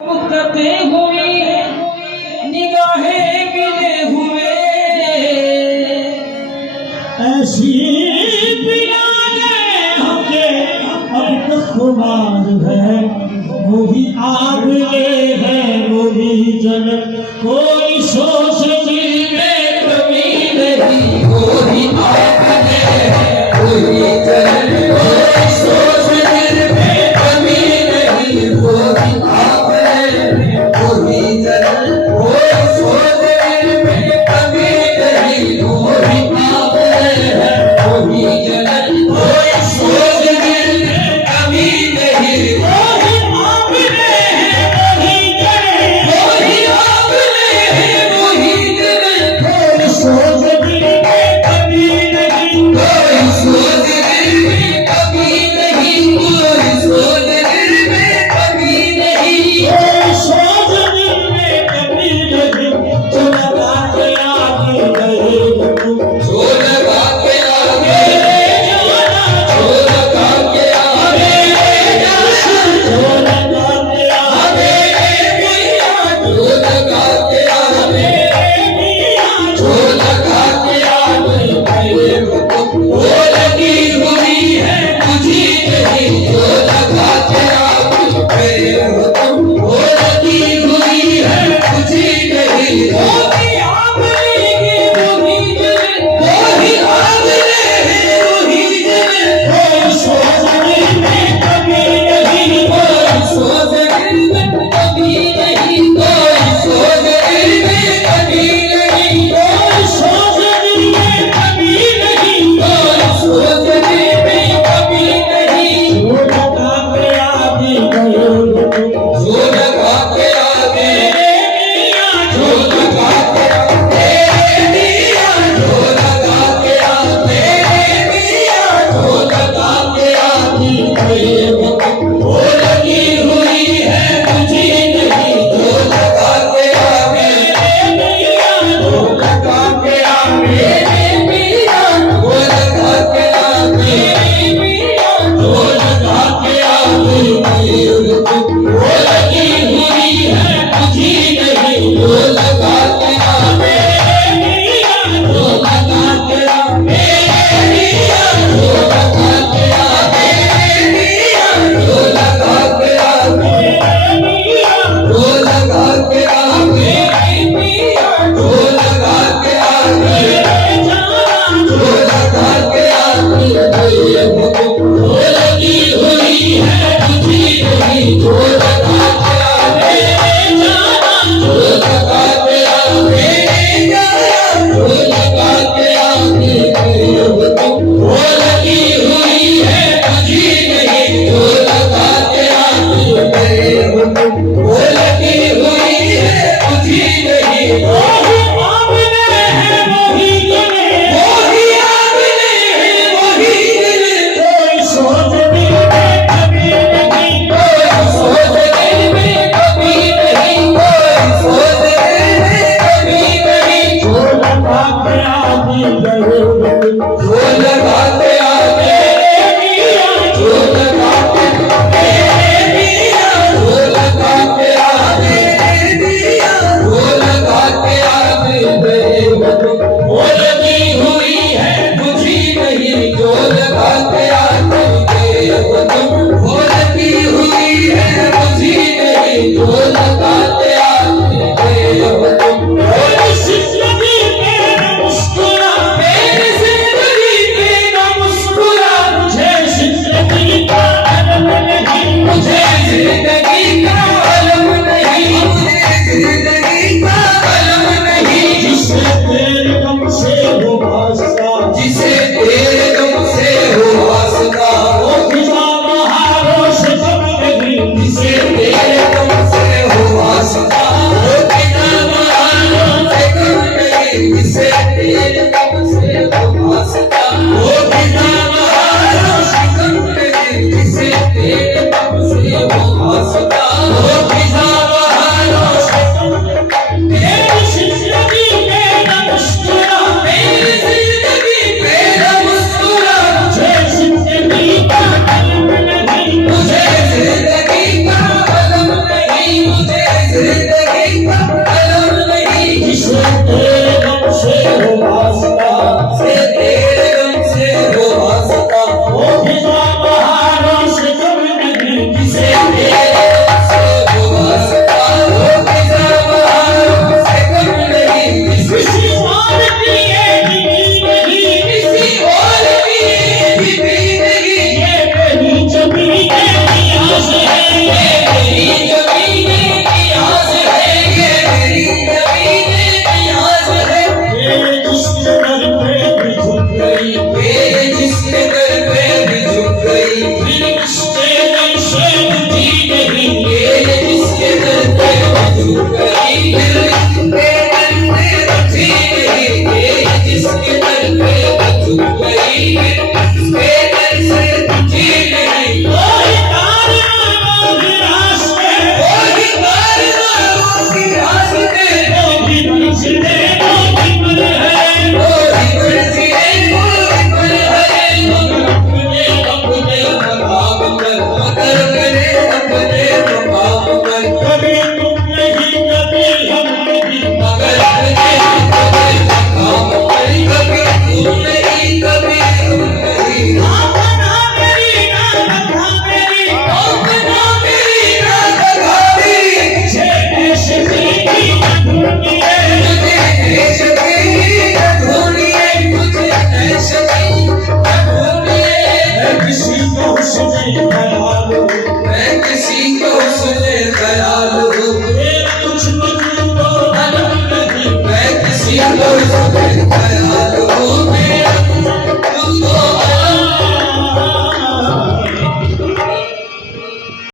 मुक्कते हुई निगाहें मिले हुए ऐसी पिलाने हमके अब तक खुमार है वही आग ले है वही जल कोई सोच दिल में कमी नहीं वही आग ले है वही जल कोई सोच दिल में कमी नहीं वही आग ले वही जल कोई सोच दिल में कमी नहीं वही आग ले वही जल कोई सोच दिल में कमी नहीं वही आग ले वही जल कोई सोच दिल में कमी नहीं कोई सोच दिल में कमी नहीं कोई सोच दिल में कमी नहीं कोई सोच दिल में कमी नहीं जो लगा के आगे गए तुम जो लगा के आगे जो लगा के आगे जो लगा के आगे जो लगा के आगे जो लगा के आगे वो लगी हुई है मुझे नहीं जो लगा के आगे वो लगी हुई है मुझे नहीं वही आग लेगी वही जले वही आग ले वही जले कोई सोच दिल में कमी नहीं कोई सोच दिल में कभी नहीं कोई सोच दिल में कभी नहीं कोई सोच दिल में कमी नहीं कोई सोच दिल में कभी नहीं जो लगा के आगे गए तुम जो लगा के आगे जो लगा के आगे दिया जो लगा के आगे दिया जो लगा के आगे वो लगी हुई है मुझे नहीं जो लगा के आगे जो लगा के आगे वो लगा के आगे जो लगा के आगे वो लगी हुई है मुझे नहीं जो लगा के आगे जो लगा के आगे जो लगा के आगे जो लगा के आगे जो लगा के आगे जो लगा के आगे जो लगा के आगे वो लगी हुई है मुझे नहीं जो लगा के आगे जो लगा के आगे जो लगा के आगे वो लगी हुई है मुझे नहीं जो लगा के आगे वो लगी हुई है मुझे नहीं वही आग ले है वही जले वही आग ले वही जले कोई सोच दिल में कमी नहीं कोई सोच दिल में कभी नहीं कोई सोच दिल में कभी नहीं जो लगा के आगे गए तुम जो लगा के आगे जो लगा के आगे जो लगा के आगे जो लगा के आगे वो लगी हुई है मुझे नहीं जो लगा के आगे वो लगी हुई है मुझे नहीं जो लगा के आगे मेरी जिंदगी में न मुस्कुरा मेरी जिंदगी में न मुस्कुरा मुझे जिंदगी का अलम नहीं मुझे जिंदगी का अलम नहीं मुझे जिंदगी का अलम नहीं जिसे तेरे गम से हो वास्ता जिसे तेरे तुम से हो वास्ता वो खिजा बहारों से कम नहीं जिसे तेरे तुम से हो वास्ता वो बिना बहारों से कम नहीं जिसे तेरे तुम से हो वास्ता वो बिना बहारों से कम नहीं जिसे तेरे तुम से हो कोई